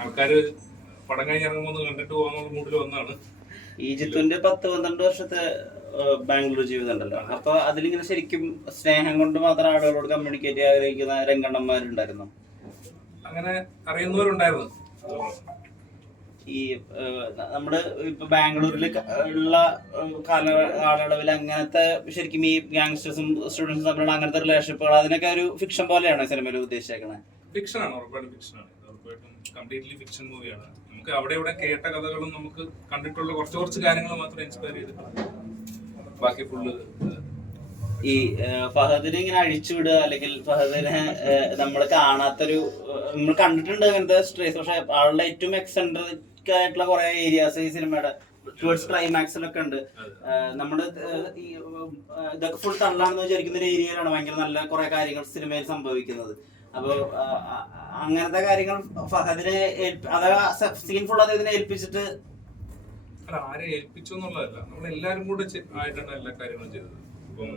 ആൾക്കാര് പടം കഴിഞ്ഞ് ഇറങ്ങുമ്പോൾ ഒന്ന് കണ്ടിട്ട് പോകാൻ മൂഡിൽ വന്നാണ്. ഈജിപ്തിന്റെ പത്ത് പന്ത്രണ്ട് വർഷത്തെ ബാംഗ്ലൂർ ജീവിതം ഉണ്ടല്ലോ. അപ്പൊ അതിലിങ്ങനെ ശരിക്കും സ്നേഹം കൊണ്ട് മാത്രം ആളുകളോട് കമ്മ്യൂണിക്കേറ്റ് ആഗ്രഹിക്കുന്ന രംഗണ്ണന്മാരുണ്ടായിരുന്നു? അങ്ങനെ അറിയുന്നവരുണ്ടായിരുന്നു. ഈ നമ്മുടെ ഇപ്പൊ ബാംഗ്ലൂരിൽ ഉള്ള കാല കാലയളവിൽ അങ്ങനത്തെ ശരിക്കും ഈ ഗ്യാങ്സ്റ്റേഴ്സും സ്റ്റുഡൻസും തമ്മിലുള്ള അങ്ങനത്തെ റിലേഷൻഷിപ്പുകൾ അതിനൊക്കെ ഒരു ഫിക്ഷൻ പോലെയാണ് സിനിമയിൽ ഉദ്ദേശിച്ചേക്കണേ? ഫിക്ഷൻ ആണ് ഉറപ്പായിട്ടും ഫിക്ഷൻ ആണ് ഉറപ്പായിട്ടും കംപ്ലീറ്റ്ലി ഫിക്ഷൻ മൂവിയാണ് നമുക്ക് അവിടെ ഇവിടെ കേട്ട കഥകളും നമുക്ക് കണ്ടിട്ടുള്ള കുറച്ച് കുറച്ച് കാര്യങ്ങൾ മാത്രം ഇൻസ്പയർ ചെയ്തിട്ടുണ്ട് ബാക്കി ഫുള്ള് ഈ ഫഹദിനെ ഇങ്ങനെ അഴിച്ചുവിടുക അല്ലെങ്കിൽ ഫഹദിനെ നമ്മൾ കാണാത്തൊരു നമ്മൾ കണ്ടിട്ടുണ്ട് അങ്ങനത്തെ സ്ട്രേസ് പക്ഷെ ആളുടെ ഏറ്റവും എക്സെൻട്രിക് ആയിട്ടുള്ള കുറെ ഏരിയാസ് ഈ സിനിമയുടെ ടുവേർഡ്സ് ക്ലൈമാക്സിലൊക്കെ ഉണ്ട്. നമ്മുടെ ഇതൊക്കെ ഫുൾ തള്ളാണെന്ന് വിചാരിക്കുന്ന ഒരു ഏരിയയിലാണ് ഭയങ്കര നല്ല കുറെ കാര്യങ്ങൾ സിനിമയിൽ സംഭവിക്കുന്നത്. അപ്പൊ അങ്ങനത്തെ കാര്യങ്ങൾ ഫഹദിനെ അതാ സീൻ ഫുൾ അദ്ദേഹത്തിനെ ഏൽപ്പിച്ചിട്ട് അല്ല ആരെ ഏൽപ്പിച്ചു എന്നുള്ളതല്ല. നമ്മൾ എല്ലാരും കൂടെ ആയിട്ടാണ് എല്ലാ കാര്യങ്ങളും ചെയ്തത്. ഇപ്പം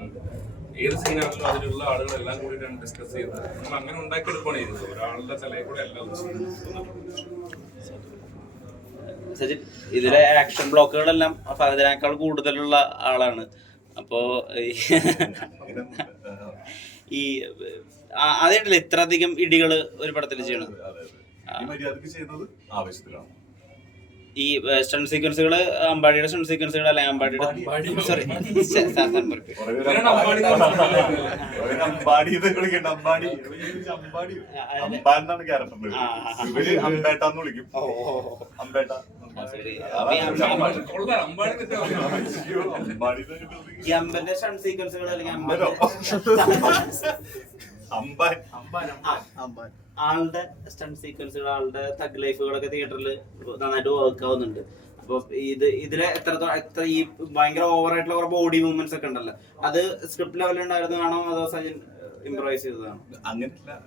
ഏത് സീനാണെങ്കിലും അതിലുള്ള ആളുകളെല്ലാം കൂടിയിട്ടാണ് ഡിസ്കസ് ചെയ്തത്. നമ്മൾ അങ്ങനെ ഉണ്ടാക്കിയെടുക്കുകയാണ് ചെയ്തത്. ഒരാളുടെ തലയിൽ കൂടെ അല്ല സജിത് ഇതിലെ ആക്ഷൻ ബ്ലോക്കുകളെല്ലാം ഫഹദിനേക്കാൾ കൂടുതലുള്ള ആളാണ്. അപ്പോ ഈ- ഈ ഇത്ര അധികം ഇടികൾ ഒരു പടത്തിൽ ചെയ്യണം അതെ, അതെ. ഈ സ്റ്റണ്ട് ചെയ്യുന്നത് ആവശ്യത്തിലാണ് ഈ സ്റ്റൺ സീക്വൻസുകൾ അമ്പാടിയുടെ സ്റ്റൺ സീക്വൻസുകൾ അല്ലെങ്കിൽ അമ്പാടിയുടെ? സോറി ഈ അമ്പന്റെ സ്റ്റൺ സീക്വൻസുകൾ അല്ലെങ്കിൽ അമ്പലോ? അമ്പാൻ. ആളുടെ സ്റ്റണ്ട് സീക്വൻസുകൾ ആളുടെ തഗ് ലൈഫുകളൊക്കെ തിയേറ്ററിൽ നന്നായിട്ട് വർക്ക് ആവുന്നുണ്ട്. അപ്പൊ ഇത് ഇതിലെ എത്രത്തോളം എത്ര ഈ ഭയങ്കര ഓവറായിട്ടുള്ള കുറെ ബോഡി മൂവ്മെന്റ്സ് ഒക്കെ ഉണ്ടല്ലോ. അത് സ്ക്രിപ്റ്റ് ലെവലിൽ ഉണ്ടായിരുന്നു കാണോ അതോ സജിൻ ഇംപ്രൈസ് ചെയ്തതാണോ? അങ്ങനെയല്ല.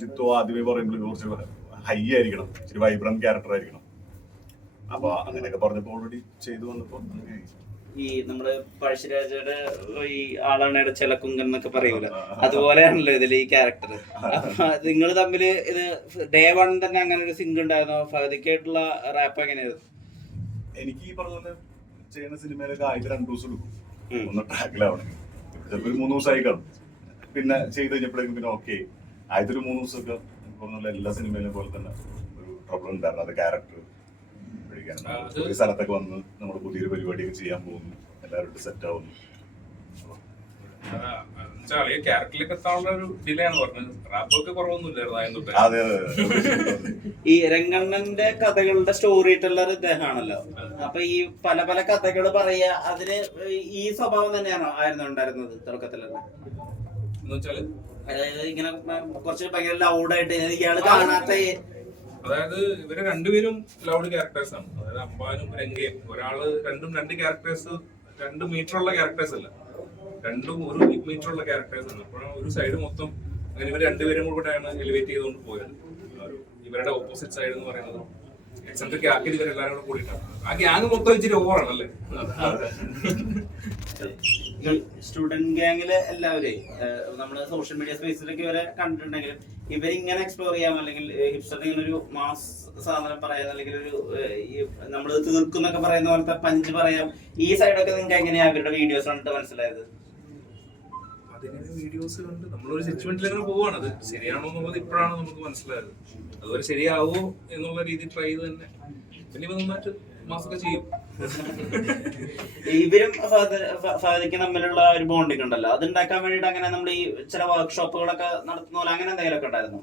ജിത്തോ ആദ്യമേ പറയുമ്പോൾ കുറച്ച് ഹൈ ആയിരിക്കണം. ഇച്ചിരി വൈബ്രന്റ് ക്യാരക്ടർ ആയിരിക്കണം. അപ്പൊ അങ്ങനെയൊക്കെ പറഞ്ഞപ്പോൾ ഓൾറെഡി ചെയ്തു വന്നപ്പോൾ അങ്ങനെയായി. ഈ നമ്മൾ പഴശ്ശിരാജയുടെ ഈ ആളണയുടെ ചിലക്കുങ്കൻ എന്നൊക്കെ പറയൂല? അതുപോലെയാണല്ലോ ഇതിൽ ഈ ക്യാരക്ടർ നിങ്ങൾ തമ്മിൽ ഇത് ഡേ വൺ തന്നെ അങ്ങനെ ഒരു സിങ്ക് ഉണ്ടായിരുന്നോ? ഫഹദിക്കായിട്ടുള്ള റാപ്പ് എങ്ങനെയായിരുന്നു? എനിക്ക് ഈ പറഞ്ഞ പോലെ ചെയ്യുന്ന സിനിമയിലൊക്കെ ആയിട്ട് രണ്ടു ദിവസം എടുക്കും. ഒന്ന് ട്രാക്കിലാവണം ചിലപ്പോൾ ഒരു മൂന്ന് ദിവസമായി കാണും. പിന്നെ ചെയ്ത് കഴിഞ്ഞപ്പോഴേക്കും പിന്നെ ഓക്കെ ആദ്യത്തെ ഒരു മൂന്ന് ദിവസമൊക്കെ എല്ലാ സിനിമയിലും പോലെ തന്നെ ഒരു ട്രബിൾ ഉണ്ടായിരുന്നു. അത് ക്യാരക്ടർ അത് ഒരു സ്ഥലത്തൊക്കെ വന്ന് നമ്മൾ പുതിയൊരു പരിപാടിയൊക്കെ ചെയ്യാൻ പോകുന്നു. എല്ലാവരും സെറ്റ് ആവുന്നു. അതാ, ഈ രംഗണ്ണന്റെ കഥകളുടെ സ്റ്റോറി ടെല്ലർ ഇദ്ദേഹമാണല്ലോ. അപ്പൊ ഈ പല പല കഥകൾ പറയാ അതിന് ഈ സ്വഭാവം തന്നെയാണോ ആയിരുന്നു ഉണ്ടായിരുന്നത് തുടക്കത്തിൽ അതായത് ഇങ്ങനെ കുറച്ച് ഭയങ്കര ലൗഡായിട്ട് ഇയാൾ കാണാത്ത അതായത് ഇവർ രണ്ടുപേരും ലൗഡ് ക്യാരക്ടേഴ്സ് ആണ്. അതായത് അമ്പാനും രംഗയും. ഒരാൾ രണ്ടും രണ്ട് ക്യാരക്ടേഴ്സ് രണ്ട് മീറ്റർ ഉള്ള ക്യാരക്ടേഴ്സ് അല്ല. രണ്ടും ഒരു മീറ്റർ ഉള്ള ക്യാരക്ടേഴ്സ് ആണ്. അപ്പോൾ ഒരു സൈഡ് മൊത്തം അങ്ങനെ ഇവർ രണ്ടുപേരും കൂടെയാണ് എലിവേറ്റ് ചെയ്തുകൊണ്ട് പോയത്. ഇവരുടെ ഓപ്പോസിറ്റ് സൈഡ് എന്ന് പറയുന്നത് എക്സെൻട്രിക് ആക്കിയത് ഇവരെല്ലാവരും കൂടെ കൂടിയിട്ടാണ്. ആ ഗ്യാങ് മൊത്തം ഇച്ചിരി ഓവറാണ് അല്ലേ സ്റ്റുഡന്റ് ഗ്യാങ്ങിലെ എല്ലാവരെയും നമ്മൾ സോഷ്യൽ മീഡിയ സ്പേസിലൊക്കെ ഇവരെ കണ്ടിട്ടുണ്ടെങ്കിലും ഇവരിങ്ങനെ എക്സ്പ്ലോർ ചെയ്യാം അല്ലെങ്കിൽ ഹിപ്സ്റ്റർ ഇങ്ങനെ ഒരു മാസ് സാധനം പറയാം അല്ലെങ്കിൽ ഒരു നമ്മൾ തീർക്കുന്നൊക്കെ പറയുന്ന പോലത്തെ പഞ്ച് പറയാം ഈ സൈഡൊക്കെ നിങ്ങൾക്ക് എങ്ങനെയാ അവരുടെ വീഡിയോസ് കണ്ടിട്ട് മനസ്സിലായത്? അതിങ്ങനെ വീഡിയോസ് കണ്ട് നമ്മളൊരു സെറ്റ്മെന്റിൽ അങ്ങനെ പോവാണ്. അത് ശരിയാണോ എന്നുള്ളത് ഇപ്പോഴാണ് നമുക്ക് മനസ്സിലായത്. അതുപോലെ ശരിയാവോ എന്നുള്ള രീതി ട്രൈ ചെയ്ത് തന്നെ. വലിയ നന്നായിട്ട് ചെയ്യും. ഇവരും ഫാദിക്ക് തമ്മിലുള്ള ഒരു ബോണ്ടിങ് ഉണ്ടല്ലോ. അത് ഉണ്ടാക്കാൻ വേണ്ടിട്ട് അങ്ങനെ നമ്മൾ ഈ ചില വർക്ക്ഷോപ്പുകളൊക്കെ നടത്തുന്ന പോലെ അങ്ങനെ എന്തെങ്കിലുമൊക്കെ ഉണ്ടായിരുന്നു.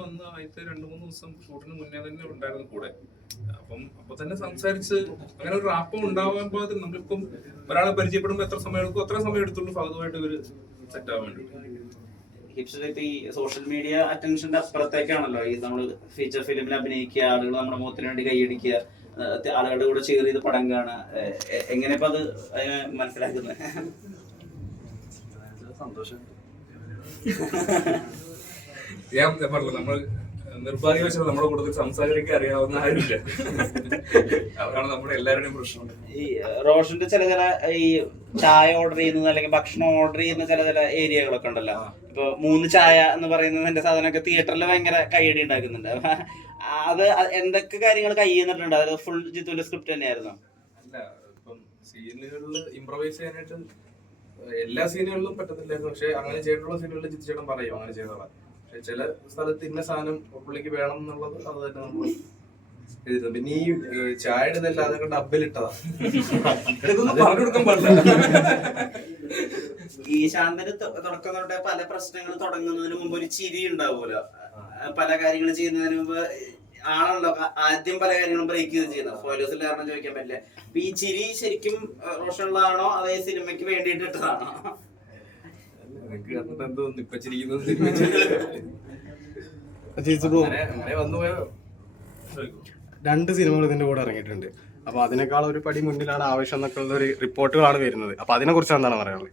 വന്ന് ആദ്യത്തെ രണ്ടു മൂന്ന് ദിവസം ഷൂട്ടിന് മുന്നേ തന്നെ ഉണ്ടായിരുന്നു കൂടെ. അപ്പം അപ്പൊ തന്നെ സംസാരിച്ച് അങ്ങനെ ഒരു റാപ്പം ഉണ്ടാവുമ്പോൾ നമ്മളിപ്പം ഒരാളെ പരിചയപ്പെടുമ്പോൾ എത്ര സമയം എടുക്കും അത്ര സമയം എടുത്തുള്ളൂ ഫഹദുമായിട്ട് ഇവർ സെറ്റ് ആവാൻ വേണ്ടി ഹിപ്സ്റ്റർ ഇപ്പൊ ഈ സോഷ്യൽ മീഡിയ അറ്റൻഷന്റെ അപ്പുറത്തേക്കാണല്ലോ ഈ നമ്മൾ ഫീച്ചർ ഫിലിമിൽ അഭിനയിക്കുക ആളുകൾ നമ്മുടെ മുഖത്തിന് വേണ്ടി കൈയടിക്കുക ആളുകളുടെ കൂടെ ഷെയർ ചെയ്ത് പടം കാണുക എങ്ങനെ ഇപ്പൊ അത് മനസ്സിലാക്കുന്നത് സന്തോഷം. ഞാൻ പറഞ്ഞില്ല നമ്മൾ നിർഭാഗ്യവശാൽ നമ്മുടെ കൂടുതൽ സംസാരിക്കാൻ അറിയാവുന്ന ആരുമില്ല. അതാണ് നമ്മുടെ എല്ലാവരുടെയും പ്രശ്നം. ഈ റോഷന്റെ ചില ചില ഈ ചായ ഓർഡർ ചെയ്യുന്നത് അല്ലെങ്കിൽ ഭക്ഷണം ഓർഡർ ചെയ്യുന്ന ചില ചില ഏരിയകളൊക്കെ ഉണ്ടല്ലോ. ഇപ്പൊ മൂന്ന് ചായ എന്ന് പറയുന്നത് എന്റെ സാധനമൊക്കെ തിയേറ്ററിൽ ഭയങ്കര കൈയടി ഉണ്ടാക്കുന്നുണ്ട്. അപ്പൊ അത് എന്തൊക്കെ കാര്യങ്ങൾ കൈ ചെയ്യുന്നിട്ടുണ്ട് അത് ഫുൾ ജിത്തുവിന്റെ സ്ക്രിപ്റ്റ് തന്നെയായിരുന്നു? അല്ല ഇപ്പം സീനുകളിൽ ഇംപ്രവൈസ് ചെയ്യാനായിട്ട് എല്ലാ സീനുകളിലും പറ്റത്തില്ലായിരുന്നു പക്ഷെ അങ്ങനെ ചെയ്തിട്ടുള്ള സീനുകളിൽ ജിത്തു ചേട്ടൻ പറയും അങ്ങനെ ചെയ്തോളാം. പക്ഷെ ചില സ്ഥലത്ത് ഇന്ന സാധനം പുള്ളിക്ക് വേണം എന്നുള്ളത് അത് തന്നെ നമ്മൾ എഴുതുന്നു പിന്നെ ഈ ചായയുടെ അല്ലാതെ അത് കണ്ട് അബ്ബലിട്ടതാ ഇതൊന്നും പറഞ്ഞു കൊടുക്കാൻ പാടില്ല. ഈ ശാന്തന് തുടക്കം തൊട്ടേ പല പ്രശ്നങ്ങൾ തുടങ്ങുന്നതിന് മുമ്പ് ഒരു ചിരി ഉണ്ടാവുമല്ലോ. പല കാര്യങ്ങളും ചെയ്യുന്നതിന് മുമ്പ് ആണല്ലോ ആദ്യം പല കാര്യങ്ങളും ബ്രേക്ക് ചെയ്ത് ചെയ്യുന്നത്. ഫോലോസിൽ കാരണം ചോദിക്കാൻ പറ്റില്ല. അപ്പൊ ഈ ചിരി ശരിക്കും റോഷനുള്ളതാണോ അതേ സിനിമയ്ക്ക് വേണ്ടിയിട്ട് ഇട്ടതാണോ? രണ്ട് സിനിമകൾ ഇതിന്റെ കൂടെ ഇറങ്ങിയിട്ടുണ്ട്. അപ്പൊ അതിനേക്കാൾ ഒരു പടി മുന്നിലാണ് ആവശ്യം എന്നൊക്കെ ഉള്ള ഒരു റിപ്പോർട്ടുകളാണ് വരുന്നത്. അപ്പൊ അതിനെ കുറിച്ച് എന്താണ് പറയാനുള്ളത്?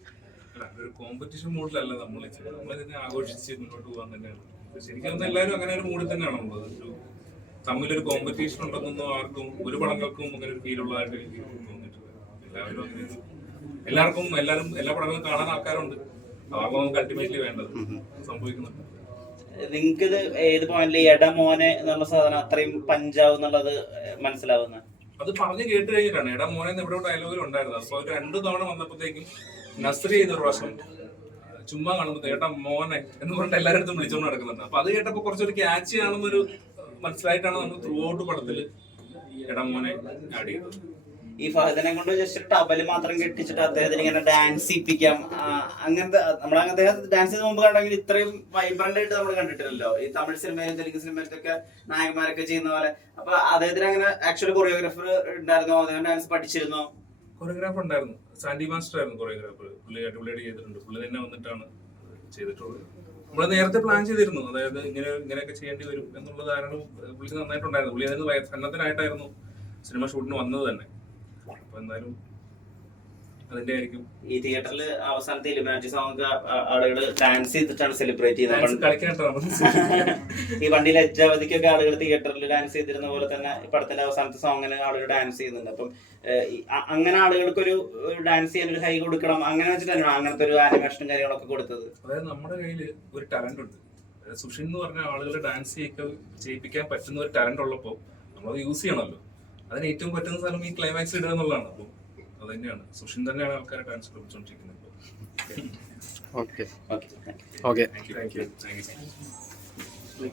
ഒരു കോമ്പറ്റീഷൻ മൂഡിലല്ല നമ്മൾ നമ്മളിതിനെ ആഘോഷിച്ച് മുന്നോട്ട് പോകാൻ തന്നെയാണ്. ശരിക്കും എല്ലാവരും അങ്ങനെ ഒരു മൂഡിൽ തന്നെയാണ് ഉള്ളത് ഒരു തമ്മിലൊരു കോമ്പറ്റീഷൻ ഉണ്ടെന്നൊന്നും ആർക്കും ഒരു പടങ്ങൾക്കും അങ്ങനെ ഒരു ഫീലുള്ളതായിട്ട് എനിക്ക് തോന്നിയിട്ടില്ല. എല്ലാവരും അങ്ങനെ എല്ലാവർക്കും എല്ലാവരും എല്ലാ പടങ്ങളും കാണാൻ ആൾക്കാരുണ്ട്. അതാകുമ്പോൾ നമുക്ക് അൾട്ടിമേറ്റ്ലി വേണ്ടത് സംഭവിക്കുന്നുണ്ട്. നിങ്ങൾക്ക് ഇത് ഏത് പോയിന്റിൽ എടമോനെ എന്നുള്ള സാധനം അത്രയും പഞ്ചാവ് എന്നുള്ളത് മനസ്സിലാവുന്ന അത് പറഞ്ഞു കേട്ട് കഴിഞ്ഞിട്ടാണ്. എടാ മോനെ എന്ന് ഇവിടെ ഡയലോഗിൽ ഉണ്ടായിരുന്നത് അപ്പൊ രണ്ടു തവണ വന്നപ്പോഴത്തേക്കും നസ്രി ചെയ്ത ഒരു പ്രാവശ്യം ചുമ്മാ കാണുമ്പോൾ ഏട്ടാ മോനെ എന്ന് പറഞ്ഞിട്ട് എല്ലാവരുടെ വിളിച്ചോണ്ട് നടക്കുന്നുണ്ട്. അപ്പൊ അത് കേട്ടപ്പോ കുറച്ചൊരു ക്യാച്ച് ആണെന്നൊരു മനസ്സിലായിട്ടാണ് നമ്മൾ ത്രൂ ഔട്ട് പടത്തിൽ ഏട്ടാ മോനെ ആഡ് ചെയ്തത്. ഈ ഫഹദിനെ കൊണ്ട് ജസ്റ്റ് ടബൽ മാത്രം കെട്ടിച്ചിട്ട് അദ്ദേഹത്തിന് ഇങ്ങനെ ഡാൻസ് ചെയ്യിപ്പിക്കാം. അങ്ങനത്തെ നമ്മൾ അദ്ദേഹം ഡാൻസ് ചെയ്ത് മുമ്പ് കണ്ടെങ്കിൽ ഇത്രയും വൈബ്രന്റ് ആയിട്ട് നമ്മൾ കണ്ടിട്ടില്ലല്ലോ. ഈ തമിഴ് സിനിമയിലും തെലുങ്ക് സിനിമയിലൊക്കെ നായകന്മാരൊക്കെ ചെയ്യുന്ന പോലെ. അപ്പൊ അദ്ദേഹത്തിന് അങ്ങനെ ആക്ച്വലി കൊറിയോഗ്രാഫർ ഉണ്ടായിരുന്നോ? അദ്ദേഹം ഡാൻസ് പഠിച്ചിരുന്നോ? കൊറിയോഗ്രാഫർ ഉണ്ടായിരുന്നു. സാൻഡി മാസ്റ്റർ ആയിരുന്നു കൊറിയോഗ്രാഫർ പുള്ളി അടിപൊളിയായിട്ട് ചെയ്തിട്ടുണ്ട്. പുള്ളി തന്നെ വന്നിട്ടാണ് ചെയ്തിട്ടുള്ളത്. നമ്മൾ നേരത്തെ പ്ലാൻ ചെയ്തിരുന്നു. അതായത് ഇങ്ങനെ ഇങ്ങനെയൊക്കെ ചെയ്യേണ്ടി വരും എന്നുള്ള ധാരണ പുള്ളിക്ക് നന്നായിട്ടുണ്ടായിരുന്നു. പുള്ളി അതിന് സന്നദ്ധനായിട്ടായിരുന്നു സിനിമ ഷൂട്ടിന് വന്നത് തന്നെ. അപ്പൊ എന്തായാലും അതിന്റെ ആയിരിക്കും ഈ തിയേറ്ററിൽ അവസാനത്തെ ഇലിമിനാറ്റി സോങ് ആളുകൾ ഡാൻസ് ചെയ്തിട്ടാണ് സെലിബ്രേറ്റ് ചെയ്യുന്നത്. ഈ വണ്ടി ലജ്ജാവതിക്കൊക്കെ ആളുകൾ തിയേറ്ററിൽ ഡാൻസ് ചെയ്തിരുന്ന പോലെ തന്നെ പടത്തിന്റെ അവസാനത്തെ സോങ്ങിന് ആളുകൾ ഡാൻസ് ചെയ്യുന്നുണ്ട്. അപ്പം അങ്ങനെ ആളുകൾക്ക് ഒരു ഡാൻസ് ചെയ്യാൻ ഒരു ഹൈ കൊടുക്കണം. അങ്ങനെ വെച്ചിട്ടാണ് അങ്ങനത്തെ ഒരു ആനിമേഷനും കാര്യങ്ങളൊക്കെ കൊടുത്തത്. അതായത് നമ്മുടെ കയ്യിൽ ഒരു ടാലന്റ് ഉണ്ട്. സുഷിൻ എന്ന് പറഞ്ഞ ആളുകളെ ഡാൻസ് ചെയ്യിപ്പിക്കാൻ പറ്റുന്ന ഒരു ടാലന്റ് ഉള്ളപ്പോൾ നമ്മളത് യൂസ് ചെയ്യണമല്ലോ. അതിന് ഏറ്റവും പറ്റുന്ന സ്ഥലം ഈ ക്ലൈമാക്സ് ഇടുക എന്നുള്ളതാണ്. അപ്പോൾ അത് തന്നെയാണ് സുഷിൻ തന്നെയാണ് ആൾക്കാരെ dance കളിച്ചോണ്ടിരിക്കുന്നത് okay okay thank you thank you